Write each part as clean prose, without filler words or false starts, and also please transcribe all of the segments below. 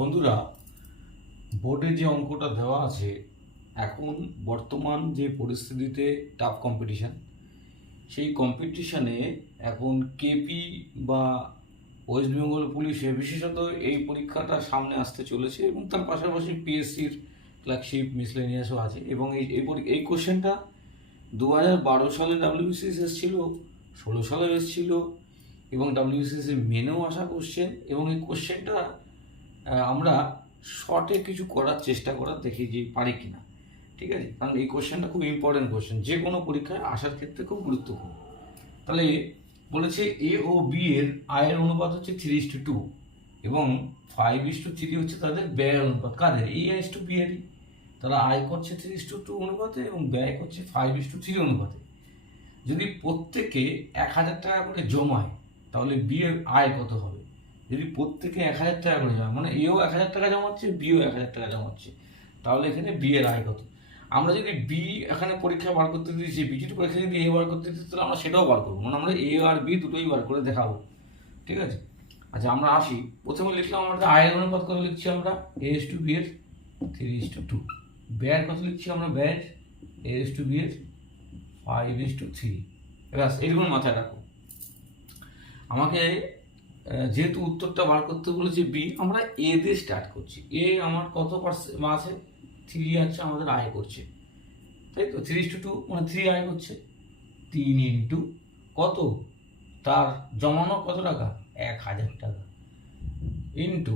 বন্ধুরা, বোর্ডে যে অঙ্কটা দেওয়া আছে, এখন বর্তমান যে পরিস্থিতিতে টাফ কম্পিটিশান, সেই কম্পিটিশানে এখন কেপি বা ওয়েস্ট বেঙ্গল পুলিশে বিশেষত এই পরীক্ষাটা সামনে আসতে চলেছে এবং তার পাশাপাশি পিএসসির ক্লার্কশিপ মিসলেনিয়াসও আছে। এবং এই কোশ্চেনটা 2012 সালে ডাব্লিউবিসিএস এসেছিল, 16 সালে এসেছিল এবং ডাব্লিউবিসিএস মেনেও আসা কোশ্চেন। এবং এই কোশ্চেনটা আমরা শর্টে কিছু করার চেষ্টা দেখি যে পারি কিনা। ঠিক আছে, কারণ এই কোশ্চেনটা খুব ইম্পর্টেন্ট কোশ্চেন, যে কোনো পরীক্ষায় আসার ক্ষেত্রে খুব গুরুত্বপূর্ণ। তাহলে বলেছে এ ও বি এর আয়ের অনুপাত হচ্ছে 3:2 এবং 5:3 হচ্ছে তাদের ব্যয়ের অনুপাত। কাদের? এ এস টু বি এরই। তারা আয় করছে 3:2 অনুপাতে এবং ব্যয় করছে 5:3 অনুপাতে। যদি প্রত্যেকে 1,000 টাকা করে জমায় তাহলে বি এর আয় কত হবে? যদি প্রত্যেকে 1,000 টাকা করে জমায়, মানে এও 1,000 টাকা জমাচ্ছে, বিও 1,000 টাকা জমাচ্ছে, তাহলে এখানে বি এর আয় কত? আমরা যদি বি এখানে পরীক্ষা বার করতে দিয়েছি, বি যদি পরীক্ষা যদি এ বার করতে দিচ্ছি, তাহলে আমরা সেটাও বার করবো, মানে আমরা এ আর বি দুটোই বার করে দেখাবো। ঠিক আছে, আচ্ছা আমরা আসি। প্রথমে লিখলাম আমরা আয়ের অনুপাত কত লিখছি, আমরা এ এস টু বি এর 3:2। ব্যয়ের কত লিখছি আমরা? ব্যয়ের এ এস টু বি এর 5:3। ব্যাস, এইরকম মাথায় রাখো। আমাকে যেহেতু উত্তরটা বার করতে বলেছি বি, আমরা এ দিয়ে স্টার্ট করছি। এ আমার কত পার্সেন্ট আছে? 3 আছে, আমাদের আয় করছে, তাই তো। 3:2 মানে 3 আয় করছে। 3 ইন্টু কত? তার জমানো কত টাকা? 1,000 টাকা, ইন্টু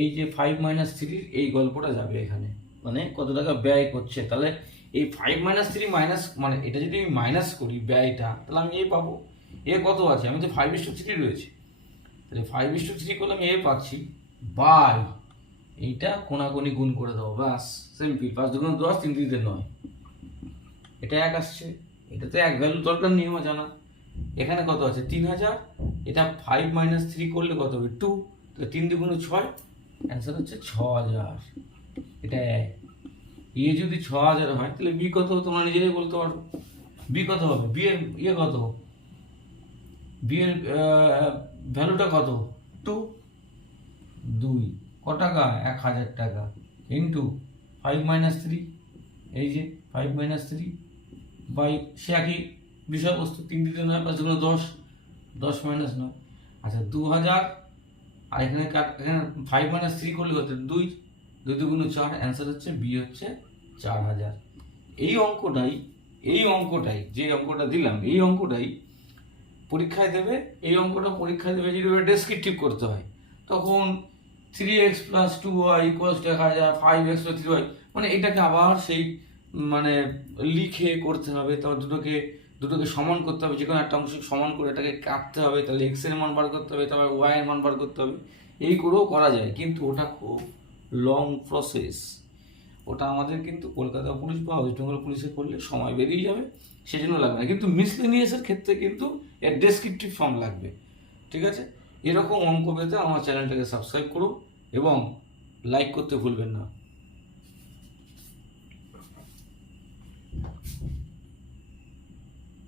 এই যে 5 - 3 এই গল্পটা যাবে এখানে, মানে কত টাকা ব্যয় করছে। তাহলে এই 5 - 3 মাইনাস, মানে এটা যদি আমি মাইনাস করি ব্যয়টা, তাহলে আমি এ পাবো। এ কত আছে? আমি তো 5:3 রয়েছে, তাহলে 5:3 করলে আমি এ পাচ্ছি, বাই এইটা কোনাকুনি গুণ করে দেবো, ব্যাস সিম্পল। 5 × 2 = 10, 3 × 3 = 9। এটা 1 আসছে, এটাতে 1 ভ্যালু দরকার নেই আমার জানা। এখানে কত আছে? 3,000। এটা 5 - 3 করলে কত হবে? 2। তাহলে 3 × 2 = 6, অ্যান্সার হচ্ছে 6,000। এটা এ যদি 6,000 হয়, তাহলে বি কত? তোমরা নিজেরাই বলতে পারো বি কত হবে। বি এর ইয়ে কত? বি এর ভ্যালুটা কত? 2 ক টাকা? 1,000 টাকা, ইন্টু 5 - 3, এই যে 5 - 3 বাই সে একই বিষয়বস্তু, 3 × 3 = 9, 5 × 10, 10 - 9। আচ্ছা 2,000, আর এখানে এখানে 5 - 3 করলে কত? 2, 2 × 2 = 4, অ্যান্সার হচ্ছে বি হচ্ছে 4,000। এই অঙ্কটাই যে অঙ্কটা দিলাম, এই অঙ্কটাই পরীক্ষায় দেবে। এই অঙ্কটা পরীক্ষায় দেবে যদি ডেসক্রিপটিভ করতে হয়, তখন 3x + 2y = 1,000, 5x + 3y, মানে এটাকে আবার সেই মানে লিখে করতে হবে। তারপর দুটোকে সমান করতে হবে, যে কোনো একটা অংশ সমান করে এটাকে কাটতে হবে, তাহলে x এর মান বার করতে হবে, তারপর y এর মান বার করতে হবে। এই করেও করা যায়, কিন্তু ওটা খুব লং প্রসেস। ওটা আমাদের কিন্তু কলকাতা পুলিশ বা ওয়েস্ট বেঙ্গল পুলিশে করলে সময় বেরিয়ে যাবে, সেজন্য লাগবে না। কিন্তু মিসলেনিয়াসের ক্ষেত্রে কিন্তু এর ডেসক্রিপটিভ ফর্ম লাগবে। ঠিক আছে, এরকম অঙ্ক পেতে আমার চ্যানেলটাকে সাবস্ক্রাইব করুন এবং লাইক করতে ভুলবেন না।